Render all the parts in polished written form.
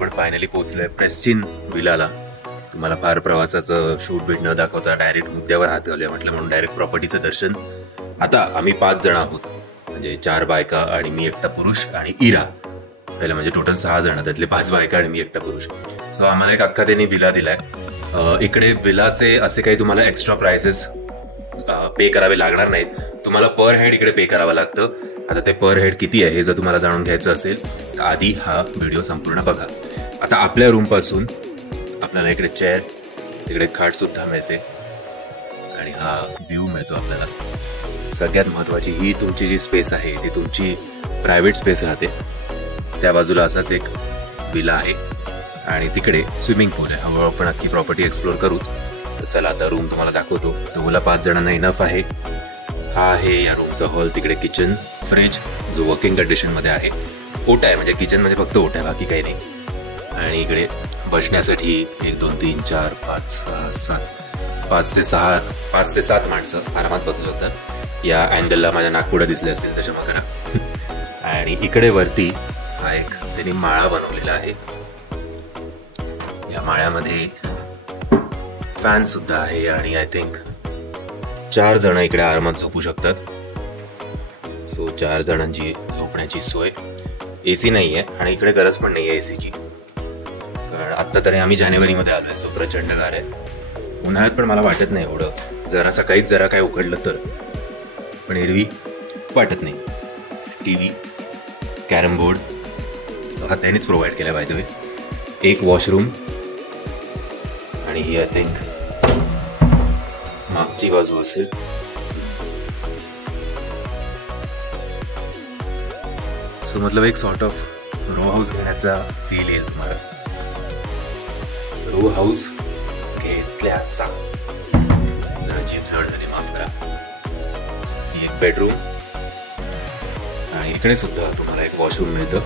आपण finally पोहोचलोय pristine विलाला. तुम्हाला फार प्रवासाचं शूट बीट न दाखवता डायरेक्ट मुद्द्यावर हात घालूया म्हटलं म्हणून डायरेक्ट प्रॉपर्टीचं दर्शन. आता आम्ही 5 जण आहोत, म्हणजे 4 बायका आणि मी एकटा पुरुष आणि इरा. पहिलं म्हणजे टोटल 6 जण, त्यातले 5 बायका आणि मी एकटा पुरुष. सो आम्हाला एक अख्खा त्यांनी विला दिलाय. इकडे विलाचे असे काही तुम्हाला एक्स्ट्रा प्राइसेस पे करावे लागणार नाहीत. तुम्हाला पर हेड इकडे पे करावं लागतं. आता ते पर हेड किती आहे हे जर तुम्हाला जाणून घ्यायचं असेल तर आधी हा व्हिडिओ संपूर्ण बघा. आता आपल्या रूम पासून आपल्याला इकडे चेअर, तिकडे खाट सुद्धा मिळते आणि हा व्ह्यू मिळतो आपल्याला. सगळ्यात महत्वाची ही तुमची जी स्पेस आहे ती तुमची प्रायव्हेट स्पेस राहते. त्या बाजूला असाच एक विला आहे आणि तिकडे स्विमिंग पूल आहे. हळूहळू आपण अख्खी प्रॉपर्टी एक्सप्लोर करूच. तर चला आता रूम तुम्हाला दाखवतो. तो 5 जणांना इनफ आहे. हा आहे या रूमचा हॉल. तिकडे किचन, फ्रीज जो वर्किंग कंडिशन मध्ये आहे. ओटा आहे, म्हणजे किचन म्हणजे फक्त ओटा आहे, बाकी काही नाही. आणि इकडे बसण्यासाठी 1 2 3 4 5 6 7 5 ते 7 माणसं आरामात बसू शकतात. या अँगलला माझ्या नागपुडा दिसले असतील तर क्षमा करा. आणि इकडे वरती हा एक त्यांनी माळा बनवलेला आहे. या माळ्यामध्ये फॅन सुद्धा आहे आणि आय थिंक 4 जण इकडे आरामात झोपू शकतात. सो 4 जणांची झोपण्याची सोय. एसी नाही आहे आणि इकडे गरज पण नाही आहे एसीची, कारण आत्ता तरी आम्ही जानेवारीमध्ये आलोय. सो प्रचंड गार आहे. उन्हाळ्यात पण मला वाटत नाही एवढं, जरा सकाळीच जरा काय उघडलं तर, पण एरवी वाटत नाही. टीव्ही, कॅरम बोर्ड हा त्यांनीच प्रोव्हाइड केला बाय द वे. एक वॉशरूम आणि ही आय थिंक मागची बाजू असेल. सो मतलब एक सॉर्ट ऑफ रो हाऊस घेण्याचा फील येईल तुम्हाला. रो हाऊस घेतल्याचा जरा जीभ झड झाली, माफ करा. ही एक बेडरूम आणि इकडे सुद्धा तुम्हाला एक वॉशरूम मिळतं.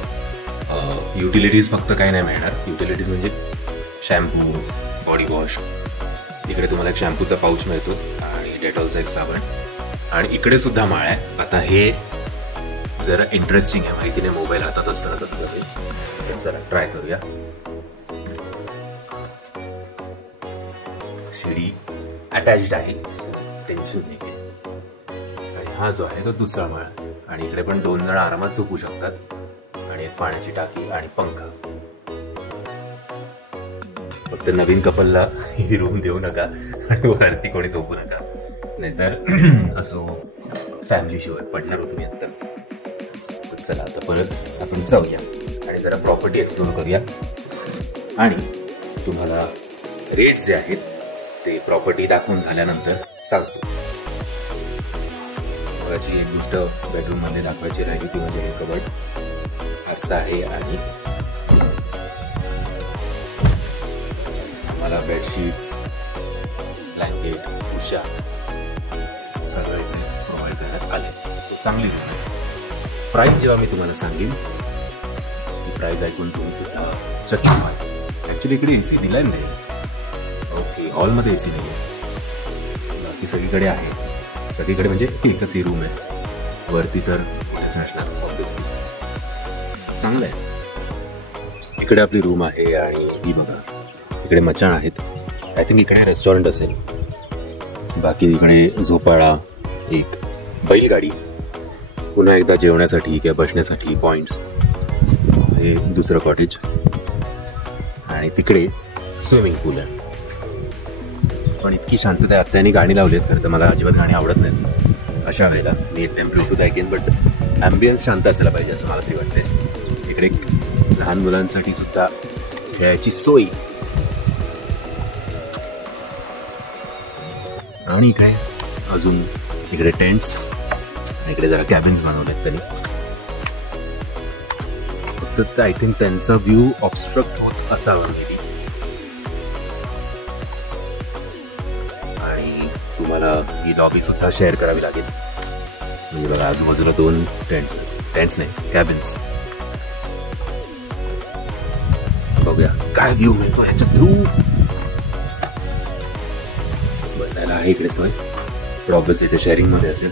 युटिलिटीज फक्त काही नाही मिळणार. युटिलिटीज म्हणजे शॅम्पू, बॉडी वॉश. इकडे तुम्हाला एक शॅम्पूचा पाऊच मिळतो आणि डेटॉलचा एक साबण. आणि इकडे सुद्धा माळ आहे. आता हे जरा इंटरेस्टिंग आहे. माहितीने मोबाईल हातात असताना कसं जाईल, जरा ट्राय करूया. शिडी अटॅच्ड आहे, टेन्शन नाही. आणि हा जो आहे तो दुसरा माळ. आणि इकडे पण 2 जण आरामात झोपू शकतात. आणि एक पाण्याची टाकी आणि पंखा. फक्त नवीन कपलला ही रूम देऊ नका आणि वरती कोणी झोपू नका, नाहीतर असो फॅमिली शिवाय पडणार होतो मी आता. चला आता परत आपण जाऊया आणि जरा प्रॉपर्टी एक्सप्लोर करूया आणि तुम्हाला रेट्स जे आहेत ते प्रॉपर्टी दाखवून झाल्यानंतर सांगतो. बघायची एक गोष्ट बेडरूम मध्ये दाखवायची राहिली ती म्हणजे हे कबड, आरसा आहे आणि आम्हाला बेडशीट्स, ब्लँकेट, उषा सगळे प्रोव्हाइड करण्यात आले. सो चांगली रूम आहे. प्राइस जेव्हा मी तुम्हाला सांगेन ती प्राइस ऐकून तुम्ही सुद्धा चकित व्हाल. ऍक्च्युली इकडे एसी दिलाय नाही. ओके, हॉलमध्ये एसी नाही आहे, बाकी सगळीकडे आहे एसी. सगळीकडे म्हणजे एकच ही रूम आहे. वरती तर पुढेच असणार ऑब्विसली. चांगलं आहे. इकडे आपली रूम आहे आणि ही बघा इकडे मचाण आहेत. आय थिंक इकडे रेस्टॉरंट असेल. बाकी इकडे झोपाळा, एक बैलगाडी, पुन्हा एकदा जेवण्यासाठी किंवा बसण्यासाठी पॉइंट्स. हे दुसरं कॉटेज आणि तिकडे स्विमिंग पूल आहे. पण इतकी शांतता आहे. आत्याने गाणी लावलीत, खरं तर मला अजिबात गाणी आवडत नाहीत अशा वेळेला. मी एक टाइम ब्लूटूथ ऐकेन, बट ॲम्बियन्स शांत असायला पाहिजे असं मला तरी वाटते. इकडे लहान मुलांसाठी सुद्धा खेळायची सोय. आणि इकडे अजून इकडे टेंट्स आणि इकडे जरा कॅबिन्स बनवलेत त्यांनी. फक्त आय थिंक त्यांचा व्ह्यू ऑब्स्ट्रक्ट होत असावा मेबी. आणि तुम्हाला ही लॉबी सुद्धा शेअर करावी लागेल. म्हणजे बघा आजूबाजूला 2 टेंट्स नाही, कॅबिन्स. बघूया काय व्ह्यू मिळतो ह्याच्या थ्रू. बसायला आहे इकडे सोय, पण ऑब्विसली ते शेअरिंग मध्ये असेल.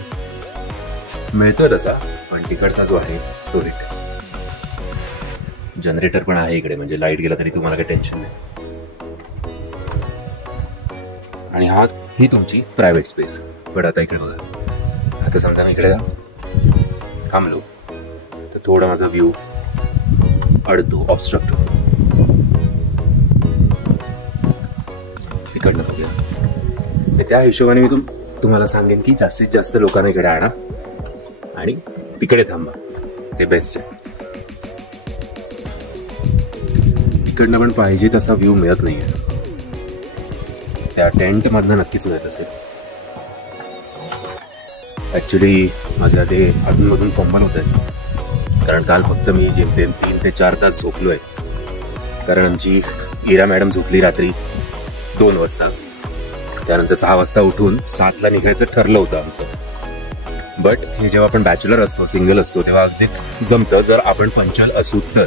मिळतोय तसा, पण तिकडचा जो आहे तो रेट जनरेटर पण आहे इकडे, म्हणजे लाईट गेला तरी तुम्हाला काही टेन्शन नाही. आणि ही तुमची प्रायव्हेट स्पेस. पण आता इकडे बघा, आता समजा मी इकडे थांबलो तर थोडा माझा व्ह्यू अडतो, ऑब्स्ट्रक्ट होतो. तिकडनं बघूया. त्या हिशोबाने मी तुम्हाला सांगेन की जास्तीत जास्त लोकांना इकडे आणा आणि तिकडे थांबा, ते बेस्ट आहे. इकडनं पण पाहिजे तसा व्ह्यू मिळत नाहीये, त्या टेंट मधनं नक्कीच मिळत असेल. ऍक्च्युली माझ्या ते अधूनमधून फंबल होत आहे, कारण काल फक्त मी जेमतेम 3 ते 4 तास झोपलोय. कारण आमची इरा मॅडम झोपली रात्री 2 वाजता. त्यानंतर 6 वाजता उठून 7ला निघायचं ठरलं होतं आमचं. बट हे जेव्हा आपण बॅचलर असतो, सिंगल असतो, तेव्हा अगदीच जमतं. जर आपण पंचल असू तर.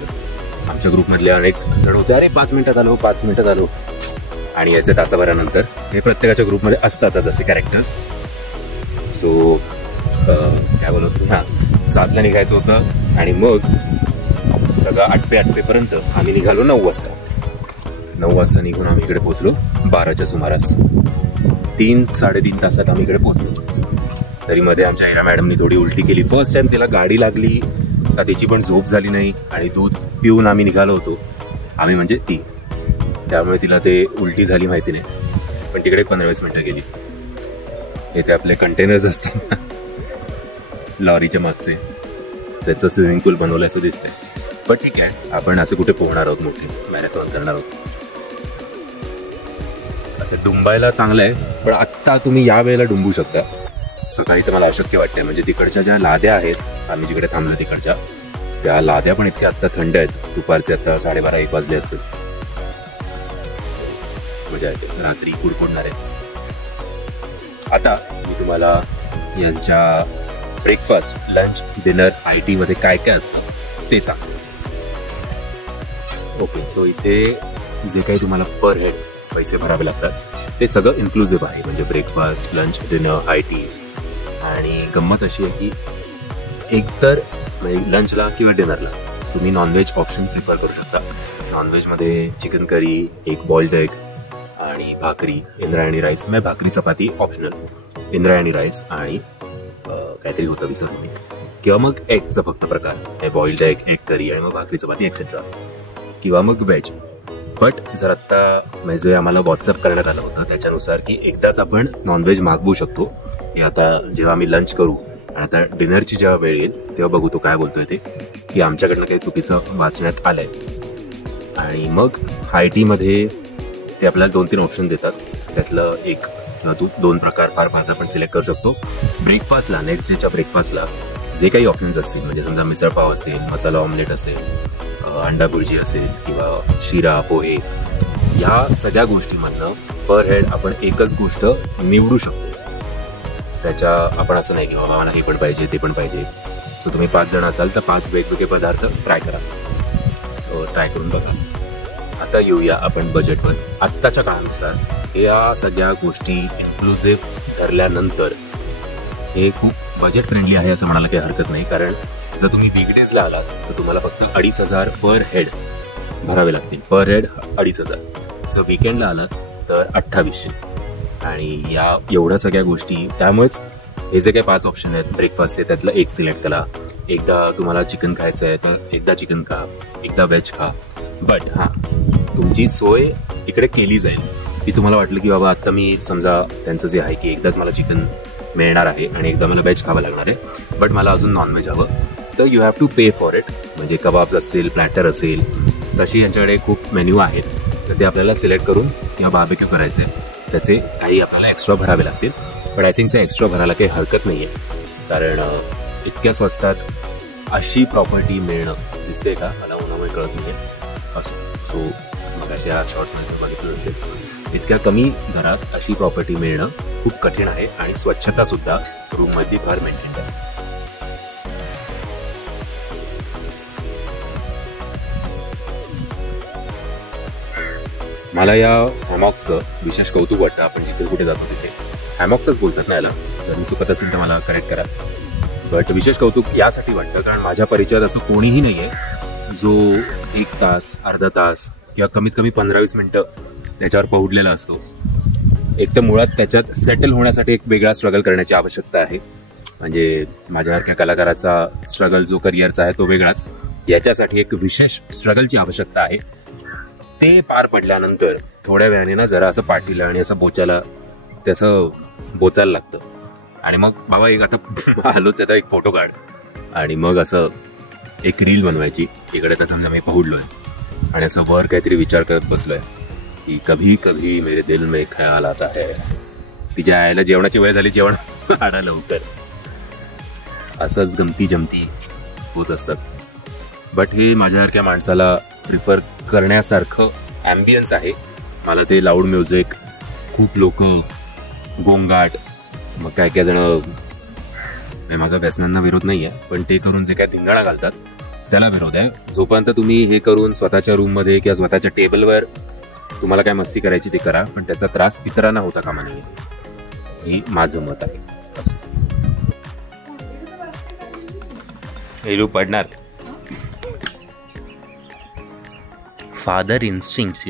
आमच्या ग्रुपमधले अनेक जण होते, अरे 5 मिनिटात आलो, 5 मिनिटात आलो, आणि याचे तासाभरानंतर. हे प्रत्येकाच्या ग्रुपमध्ये असतातच असे कॅरेक्टर्स. सो काय बोलतो, हां 7ला निघायचं होतं आणि मग सगळं आटपेपर्यंत आम्ही निघालो 9 वाजता. 9 वाजता निघून आम्ही इकडे पोहोचलो 12च्या सुमारास. 3-3.5 तासात आम्ही इकडे पोहोचलो. तरी मध्ये आमच्या इरा मॅडमनी थोडी उलटी केली. फर्स्ट टाइम तिला गाडी लागली का त्याची पण झोप झाली नाही, आणि दूध पिऊन आम्ही निघालो होतो. आम्ही म्हणजे ती, त्यामुळे तिला ते उलटी झाली माहिती नाही. पण तिकडे 15-20 मिनिटं गेली. हे ते आपले कंटेनर्स असतात ना लॉरीच्या मागचे, त्याचं स्विमिंग पूल बनवलं असं दिसतंय. पण ठीक आहे, आपण असं कुठे पोहणार आहोत, मोठे मॅरेथॉन करणार आहोत. असं डुंबायला चांगलं आहे, पण आत्ता तुम्ही या वेळेला डुंबू शकता. सकाळी तर मला अशक्य वाटते. म्हणजे तिकडच्या ज्या लाद्या आहेत, आम्ही जिकडे थांबलो तिकडच्या, त्या लाद्या पण इतक्या आत्ता थंड आहेत. दुपारचे आता 12:30-1 वाजले असतील. मजा येते, रात्री कुडकुडणार आहे. आता मी तुम्हाला यांच्या ब्रेकफास्ट, लंच, डिनर, IT मध्ये काय काय असतं ते सांग. ओके, सो इथे जे काही तुम्हाला पर हेड पैसे भरावे लागतात ते सगळं इन्क्लुझिव्ह आहे. म्हणजे ब्रेकफास्ट, लंच, डिनर, IT. आणि गंमत अशी आहे की एकतर लंचला किंवा डिनरला तुम्ही नॉनव्हेज ऑप्शन प्रिफर करू शकता. नॉनव्हेजमध्ये चिकन करी, एक बॉइल्ड एग आणि भाकरी, इंद्रायणी राईस. म्हणजे भाकरी चपाती ऑप्शनल, इंद्रायणी राईस आणि काहीतरी होतं विसरलो मी. किंवा मग एगचा फक्त प्रकार, बॉइल्ड एग, एग करी आणि मग भाकरी चपाती एक्सेट्रा. किंवा मग व्हेज. बट जर आत्ता म्हणजे आम्हाला व्हॉट्सअप करण्यात आलं होतं त्याच्यानुसार की एकदाच आपण नॉनव्हेज मागवू शकतो. हे आता जेव्हा आम्ही लंच करू आणि आता डिनरची जेव्हा वेळ येईल तेव्हा बघू तो काय बोलतोय ते, की आमच्याकडनं काही चुकीचं वाचण्यात आलंय. आणि मग IT मध्ये ते आपल्याला 2-3 ऑप्शन देतात. त्यातलं एक किंवा 2 प्रकार फार आपण सिलेक्ट करू शकतो. ब्रेकफास्टला, नेक्स्ट डेच्या ब्रेकफास्टला जे काही ऑप्शन्स असतील, म्हणजे समजा मिसळपाव असेल, मसाला ऑमलेट असेल, अंडा भुर्जी असेल किंवा शिरा, पोहे, या सगळ्या गोष्टींमधनं पर हेड आपण एकच गोष्ट निवडू शकतो. त्याच्या आपण असं नाही की बाबा मला हे पण पाहिजे, ते पण पाहिजे. सो तुम्ही 5 जण असाल तर 5 वेगवेगळे पदार्थ ट्राय करा. सो ट्राय करून बघा. आता येऊया आपण बजेटवर. आत्ताच्या काळानुसार या सगळ्या गोष्टी इन्क्लुझिव्ह ठरल्यानंतर हे खूप बजेट फ्रेंडली आहे असं म्हणायला काही हरकत नाही. कारण जर तुम्ही वीकडेजला आलात तर तुम्हाला फक्त 2,500 पर हेड भरावे लागतील. पर हेड 2,500. जर वीकेंडला आलात तर 2,800. आणि या एवढ्या सगळ्या गोष्टी, त्यामुळेच हे जे काही 5 ऑप्शन आहेत ब्रेकफास्टचे त्यातलं एक सिलेक्ट करा. एकदा तुम्हाला चिकन खायचं आहे तर एकदा चिकन खा, एकदा व्हेज खा. बट हां, तुमची सोय इकडे केली जाईल. की तुम्हाला वाटलं की बाबा आत्ता मी समजा त्यांचं जे आहे की एकदाच मला चिकन मिळणार आहे आणि एकदा मला व्हेज खावं लागणार आहे, बट मला अजून नॉनव्हेज हवं, तर you have to pay for it. म्हणजे कबाब्स असतील, प्लॅटर असेल, तशी यांच्याकडे खूप मेन्यू आहेत. तर ते आपल्याला सिलेक्ट करून किंवा बार्बेक्यू करायचं आहे, त्याचे काही आपल्याला एक्स्ट्रा भरावे लागतील. पण आय थिंक ते एक्स्ट्रा भरायला काही हरकत नाही आहे. कारण इतक्या स्वस्तात अशी प्रॉपर्टी मिळणं दिसते का मला उन्हामुळे कळत नाही आहे असं. सो मग अशा शॉर्ट्समध्ये बघितलं असेल, इतक्या कमी दरात अशी प्रॉपर्टी मिळणं खूप कठीण आहे. आणि स्वच्छतासुद्धा रूममधली फार मेंटेन आहे. मला या हॅमॉक्सचं विशेष कौतुक वाटतं. आपण जिथे कुठे जातो तिथे हॅमॉक्सच बोलतात ना याला, जर मी चुकत असेल तर मला करेक्ट करा. बट विशेष कौतुक यासाठी वाटतं कारण माझ्या परिचयात असं कोणीही नाही आहे जो 1 तास अर्धा तास किंवा कमीत कमी 15-20 मिनटं त्याच्यावर पहुडलेला असतो, एक तर मुळात त्याच्यात सेटल होण्यासाठी एक वेगळा स्ट्रगल करण्याची आवश्यकता आहे. म्हणजे माझ्यासारख्या कलाकाराचा स्ट्रगल जो करिअरचा आहे तो वेगळाच, याच्यासाठी एक विशेष स्ट्रगलची आवश्यकता आहे. ते पार पडल्यानंतर थोड्या वेळाने ना जरा असं पाठीला आणि असं बोचायला त्याचं बोचायला लागतं. आणि मग बाबा एक आता आलोच आता एक फोटो काढ, आणि मग असं एक रील बनवायची. इकडे तर समजा मी पहुडलोय आणि असं वर काहीतरी विचार करत बसलोय की कभी कभी मेरे दिल में ख्याल आता है. तिच्या आईला जेवणाची वेळ झाली, जेवण आणा लवकर. असंच गमती जमती होत असतात. बट हे माझ्यासारख्या माणसाला प्रिफर करण्यासारखं ॲम्बियन्स आहे. मला ते लाऊड म्युझिक, खूप लोक, गोंगाट, मग काय काय जण, माझा व्यसनांना विरोध नाही आहे, पण ते करून जे काय धिंगाणा घालतात त्याला विरोध आहे. जोपर्यंत तुम्ही हे करून स्वतःच्या रूममध्ये किंवा स्वतःच्या टेबलवर तुम्हाला काय मस्ती करायची ते करा, पण त्याचा त्रास इतरांना होता कामा नये, हे माझं मत आहे. हे पडणार फादर इन्स्टिंक्ट्स,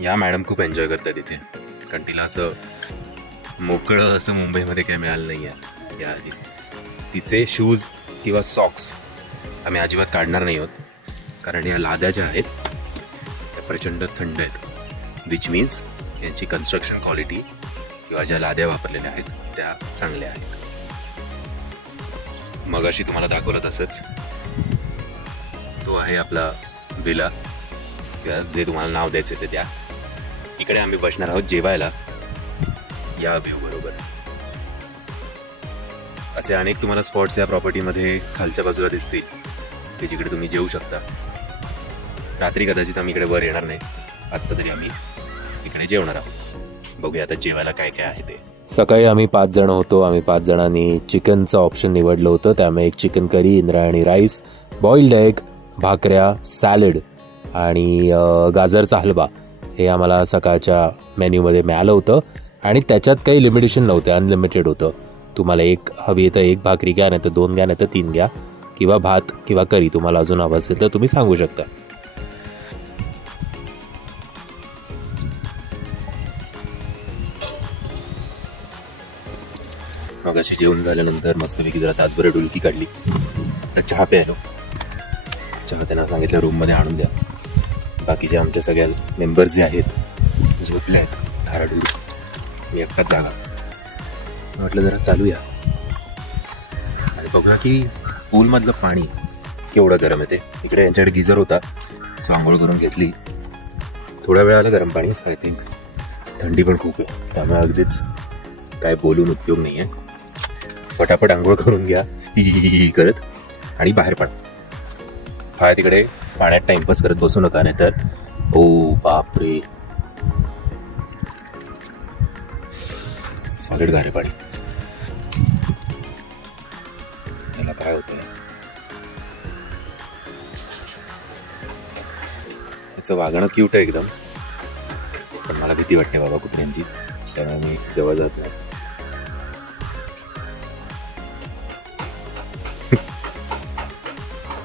या मॅडम खूप एन्जॉय करतात इथे, कारण तिला असं मोकळं असं मुंबईमध्ये काही मिळालं नाही आहे याआधी. तिचे शूज किंवा सॉक्स आम्ही अजिबात काढणार नाही आहोत, कारण या लाद्या ज्या आहेत त्या प्रचंड थंड आहेत, विच मीन्स यांची कन्स्ट्रक्शन क्वालिटी किंवा ज्या लाद्या वापरलेल्या आहेत त्या चांगल्या आहेत. मगाशी तुम्हाला दाखवलं तसंच तो आहे आपला विला, जे तुम्हाला नाव द्यायचे ते द्या. इकडे आम्ही बसणार आहोत जेवायला या व्ह्यू बरोबर. असे अनेक तुम्हाला स्पॉट्स या प्रॉपर्टीमध्ये खालच्या बाजूला दिसतील की जिकडे तुम्ही जेवू शकता. रात्री कदाचित आम्ही इकडे वर येणार नाही, आत्ता तरी आम्ही इकडे जेवणार आहोत. बघूया आता जेवायला काय काय आहे ते. सकाळी आम्ही 5 जण होतो. आम्ही 5 जणांनी चिकनचं ऑप्शन निवडलं होतं. त्यामुळे एक chicken curry, Indrayani rice, boiled egg, भाकऱ्या, सॅलड आणि गाजरचा हलवा हे आम्हाला सकाळच्या मेन्यूमध्ये मिळालं होतं. आणि त्याच्यात काही लिमिटेशन नव्हते, अनलिमिटेड होतं. तुम्हाला एक हवी तर एक भाकरी घ्या, नाही तर 2 घ्या, नाही तर 3 घ्या, किंवा भात किंवा करी तुम्हाला अजून हवं असेल तर तुम्ही सांगू शकता. मग अशी जेवण झाल्यानंतर मस्तपैकी जरा तासभर डुलकी काढली, तर चहा प्यायलो. चहा त्यांना सांगितलं रूममध्ये आणून द्या. बाकीचे आमच्या सगळ्या मेंबर्स जे आहेत झोपले आहेत धाराडूर, मी एकटाच जागा. म्हटलं जरा चालूया आणि बघूया की पूलमधलं पाणी केवढं गरम येते. इकडे यांच्याकडे गिझर होता, सो आंघोळ करून घेतली. थोड्या वेळाला गरम पाणी, आय थिंक थंडी पण खूप आहे, त्यामुळे अगदीच काय बोलून उपयोग नाही आहे. पटापट आंघोळ करून घ्या ही करत आणि बाहेर पडा. हा तिकडे पाण्यात टाइमपास करत बसू नका, नाही तर ओ बापरे सॉलिड गारे पाणी. त्याला काय होतंय, त्याचं वागणं क्यूट आहे एकदम, पण मला भीती वाटते बाबा कुत्र्यांची, त्यामुळे मी जवळ जात नाही.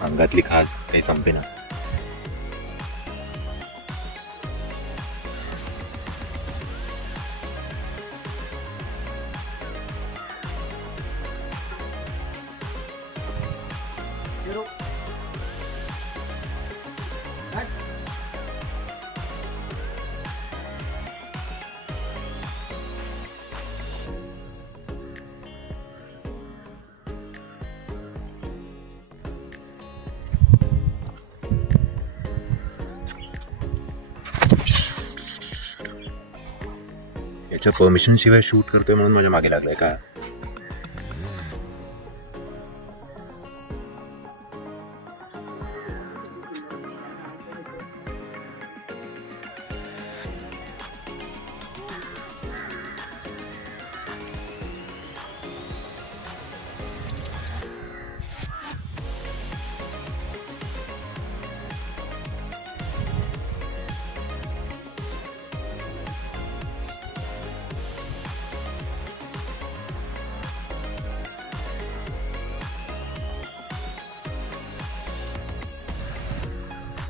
अंगातली खाज काही संपेना. याच्या परमिशन शिवाय शूट करतोय म्हणून माझ्या मागे लागलाय का?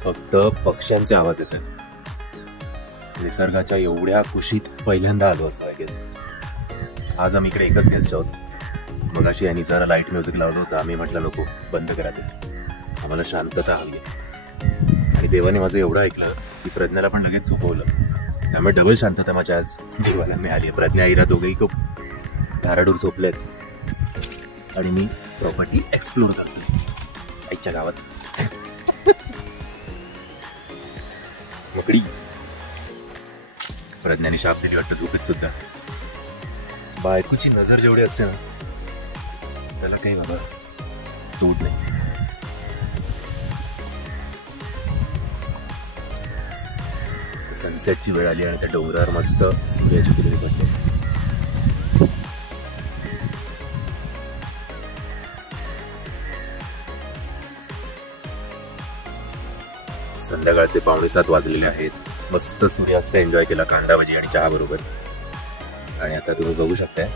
फक्त पक्ष्यांचे आवाज येत आहेत. निसर्गाच्या एवढ्या खुशीत पहिल्यांदा आलो असं आय गेस. आज आम्ही इकडे एकच गेस्ट आहोत. मगाशी यांनी जरा लाईट म्युझिक लावलं होतं. आम्ही म्हटलं नको बंद करा ते, आम्हाला शांतता हवी. आणि देवाने माझं एवढं ऐकलं की प्रज्ञाला पण लगेच झोपवलं. त्यामुळे डबल शांतता माझ्या आज जीवाला मिळाली आहे. प्रज्ञा इरा दोघेही खूप धाराडूर झोपलेत आणि मी प्रॉपर्टी एक्सप्लोर करतोय आईच्या गावात. मकडी प्रज्ञाने शाप दिली वाटतं झोपेत सुद्धा. बायकोची नजर जेवढी असते ना त्याला काही बाबा तोड नाही. सनसेटची वेळ आली आणि त्या डोंगरावर मस्त सूर्याची किरणे पडते. संध्याकाळचे 6:45 वाजलेले आहेत. मस्त सूर्यास्त एन्जॉय केला कांदा भजी आणि चहा बरोबर. आणि आता तुम्ही बघू शकताय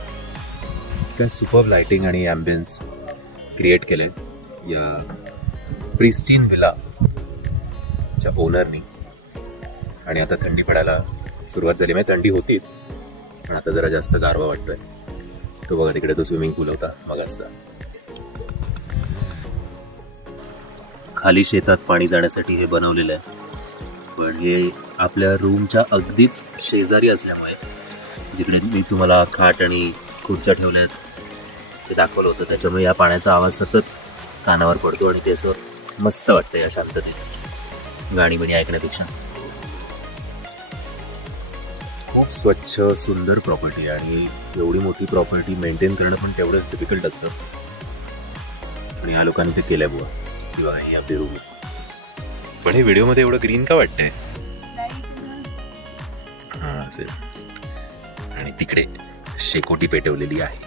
काय सुपर्ब लाइटिंग आणि ॲम्बियन्स क्रिएट केले या प्रिस्टीन विलाच्या ओनरनी. आणि आता थंडी पडायला सुरुवात झाली. म्हणजे थंडी होतीच पण आता जरा जास्त गारवा वाटतोय. तो बघा तिकडे तो स्विमिंग पूल होता मगाचा. खाली शेतात पाणी जाण्यासाठी हे बनवलेलं आहे. पण हे आपल्या रूमच्या अगदीच शेजारी असल्यामुळे जिकडे मी तुम्हाला खाट आणि खुर्च्या ठेवल्यात ते दाखवलं होतं त्याच्यामुळे या पाण्याचा आवाज सतत कानावर पडतो आणि ते असं मस्त वाटतं या शांततेत गाणी बिणी ऐकण्यापेक्षा. खूप स्वच्छ सुंदर प्रॉपर्टी आणि एवढी मोठी प्रॉपर्टी मेंटेन करणं पण तेवढंच डिफिकल्ट असतं. आणि ह्या लोकांनी ते केलंय बुवा किंवा हे आपली रूम. पण हे व्हिडिओमध्ये एवढं ग्रीन का वाटतंय? हा असेल. आणि तिकडे शेकोटी पेटवलेली आहे.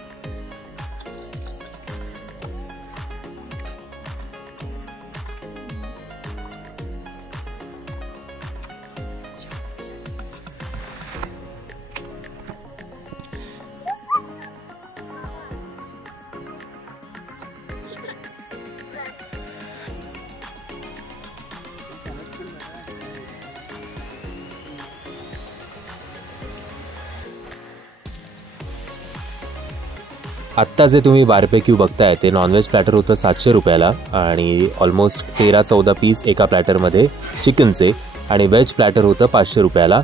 आत्ता जे तुम्ही बारबेक्यू बघताय ते नॉनव्हेज प्लॅटर होतं 700 रुपयाला आणि ऑलमोस्ट 13-14 पीस एका प्लॅटरमध्ये चिकनचे. आणि व्हेज प्लॅटर होतं 500 रुपयाला.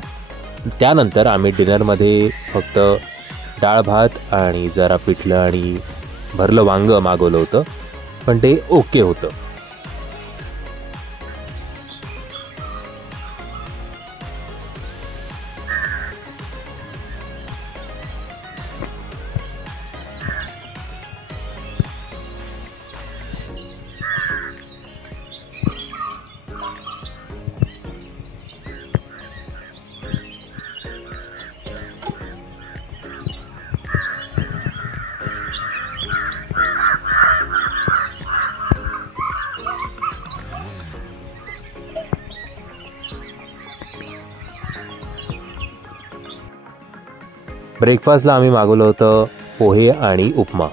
त्यानंतर आम्ही डिनरमध्ये फक्त डाळ भात आणि जरा पिठलं आणि भरलं वांगं मागवलं होतं पण ते ओके होतं. ब्रेकफास्टला आम्ही मागवलं होतं पोहे आणि उपमा.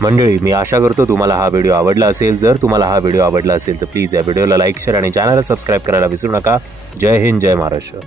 मंडळी, मी आशा करतो तुम्हाला हा व्हिडिओ आवडला असेल. जर तुम्हाला हा व्हिडिओ आवडला असेल तर प्लीज या व्हिडिओला लाईक, शेअर आणि चॅनलला सबस्क्राईब करायला विसरू नका. जय हिंद, जय महाराष्ट्र.